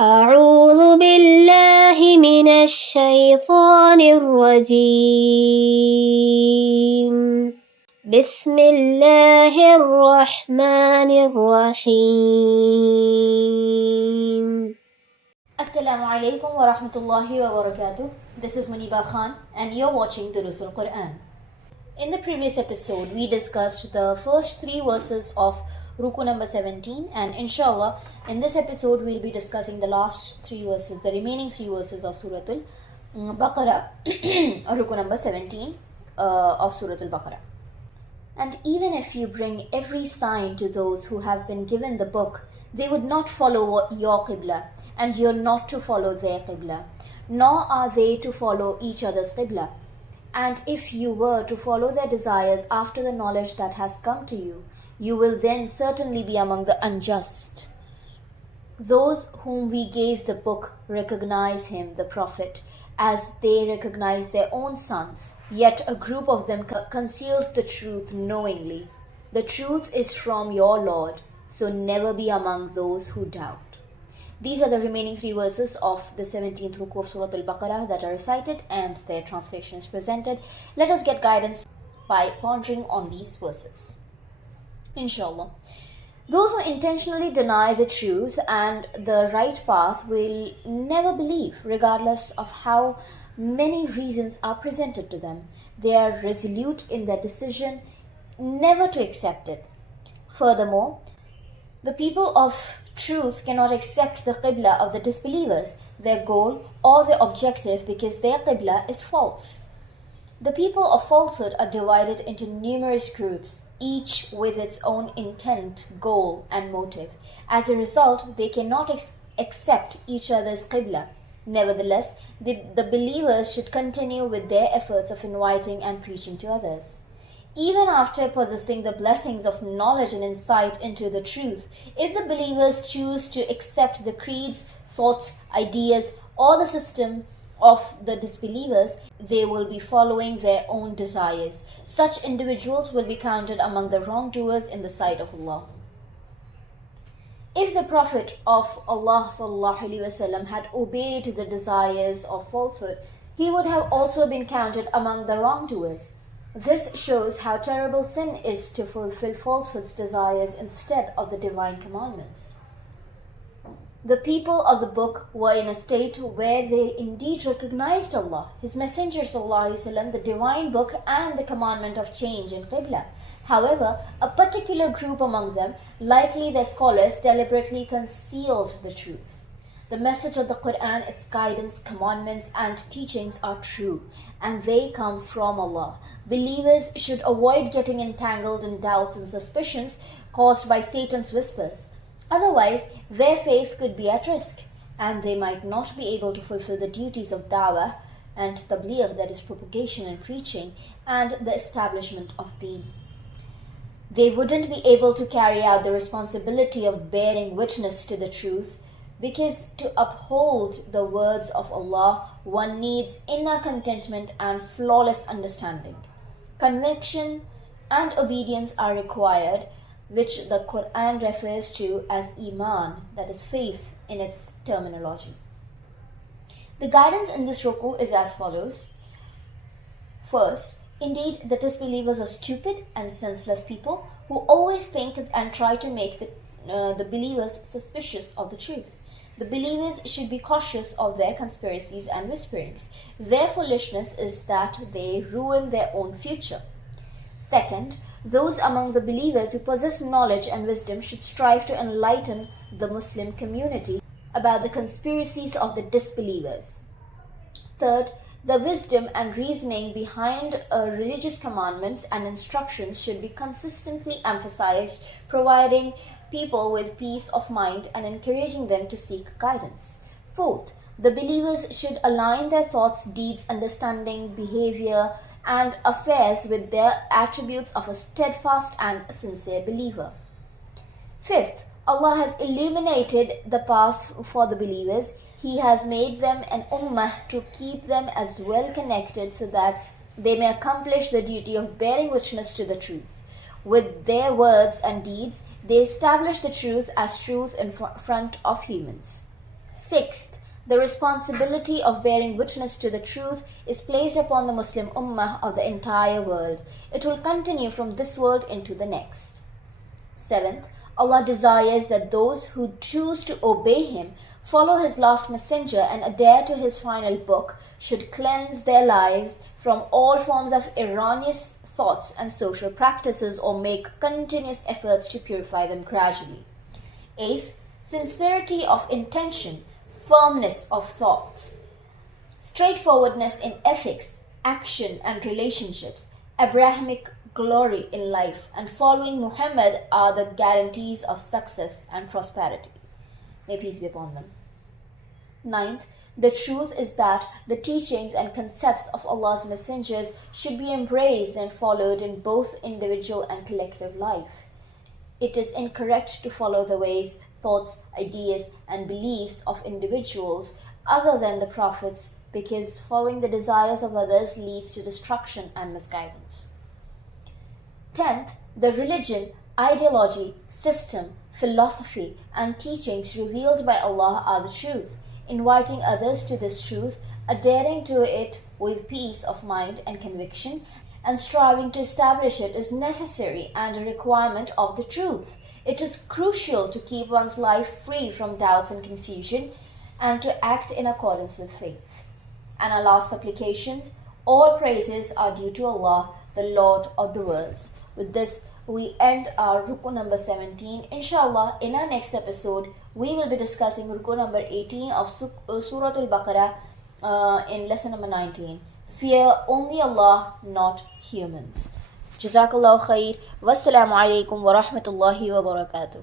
أعوذ بالله من الشيطان الرجيم بسم الله الرحمن الرحيم Assalamu alaikum wa rahmatullahi wa barakatuh. This is Munibah Khan and you're watching Duroos-Ul-Qur'an. In the previous episode, we discussed the first three verses of Ruku number 17, and inshallah, in this episode, we'll be discussing the last three verses, the remaining three verses of Suratul Baqarah, Ruku number 17 of Suratul Baqarah. And even if you bring every sign to those who have been given the book, they would not follow your Qibla, and you're not to follow their Qibla, nor are they to follow each other's Qibla. And if you were to follow their desires after the knowledge that has come to you, you will then certainly be among the unjust. Those whom we gave the book recognize him, the Prophet, as they recognize their own sons, yet a group of them conceals the truth knowingly. The truth is from your Lord, so never be among those who doubt. These are the remaining three verses of the 17th Ruku of Surah Al-Baqarah that are recited, and their translation is presented. Let us get guidance by pondering on these verses, inshallah. Those who intentionally deny the truth and the right path will never believe, regardless of how many reasons are presented to them. They are resolute in their decision never to accept it. Furthermore, the people of truth cannot accept the Qibla of the disbelievers, their goal or their objective, because their Qibla is false. The people of falsehood are divided into numerous groups, each with its own intent, goal and motive. As a result, they cannot accept each other's Qibla. Nevertheless, the believers should continue with their efforts of inviting and preaching to others. Even after possessing the blessings of knowledge and insight into the truth, if the believers choose to accept the creeds, thoughts, ideas, or the system of the disbelievers, they will be following their own desires. Such individuals will be counted among the wrongdoers in the sight of Allah. If the Prophet of Allah ﷺ had obeyed the desires of falsehood, he would have also been counted among the wrongdoers. This shows how terrible sin is to fulfill falsehood's desires instead of the divine commandments. The people of the book were in a state where they indeed recognized Allah, His Messenger ﷺ, the divine book, and the commandment of change in Qibla. However, a particular group among them, likely their scholars, deliberately concealed the truth. The message of the Qur'an, its guidance, commandments, and teachings are true, and they come from Allah. Believers should avoid getting entangled in doubts and suspicions caused by Satan's whispers. Otherwise, their faith could be at risk, and they might not be able to fulfill the duties of da'wah and tabligh, that is propagation and preaching, and the establishment of deen. They wouldn't be able to carry out the responsibility of bearing witness to the truth, because to uphold the words of Allah, one needs inner contentment and flawless understanding. Conviction and obedience are required, which the Quran refers to as Iman, that is faith in its terminology. The guidance in this ruku is as follows. First, indeed, the disbelievers are stupid and senseless people who always think and try to make the believers suspicious of the truth. The believers should be cautious of their conspiracies and whisperings. Their foolishness is that they ruin their own future. Second, those among the believers who possess knowledge and wisdom should strive to enlighten the Muslim community about the conspiracies of the disbelievers. Third, the wisdom and reasoning behind religious commandments and instructions should be consistently emphasized, providing people with peace of mind and encouraging them to seek guidance. Fourth, the believers should align their thoughts, deeds, understanding, behavior, and affairs with their attributes of a steadfast and sincere believer. Fifth, Allah has illuminated the path for the believers. He has made them an ummah to keep them as well connected so that they may accomplish the duty of bearing witness to the truth. With their words and deeds, they establish the truth as truth in front of humans. Sixth, the responsibility of bearing witness to the truth is placed upon the Muslim Ummah of the entire world. It will continue from this world into the next. Seventh, Allah desires that those who choose to obey Him, follow His last messenger and adhere to His final book should cleanse their lives from all forms of erroneous thoughts and social practices or make continuous efforts to purify them gradually. Eighth, sincerity of intention, firmness of thought, straightforwardness in ethics, action and relationships, Abrahamic glory in life, and following Muhammad are the guarantees of success and prosperity. May peace be upon them. Ninth, the truth is that the teachings and concepts of Allah's messengers should be embraced and followed in both individual and collective life. It is incorrect to follow the ways, thoughts, ideas, and beliefs of individuals other than the prophets, because following the desires of others leads to destruction and misguidance. 10th, the religion, ideology, system, philosophy, and teachings revealed by Allah are the truth. Inviting others to this truth, adhering to it with peace of mind and conviction, and striving to establish it is necessary and a requirement of the truth. It is crucial to keep one's life free from doubts and confusion and to act in accordance with faith. And our last supplication, all praises are due to Allah, the Lord of the worlds. With this, we end our Ruku number 17. Inshallah, in our next episode, we will be discussing Ruku number 18 of Surah Al-Baqarah in lesson number 19. Fear only Allah, not humans. Jazakallahu khair. Wassalamu alaikum wa rahmatullahi wa barakatuh.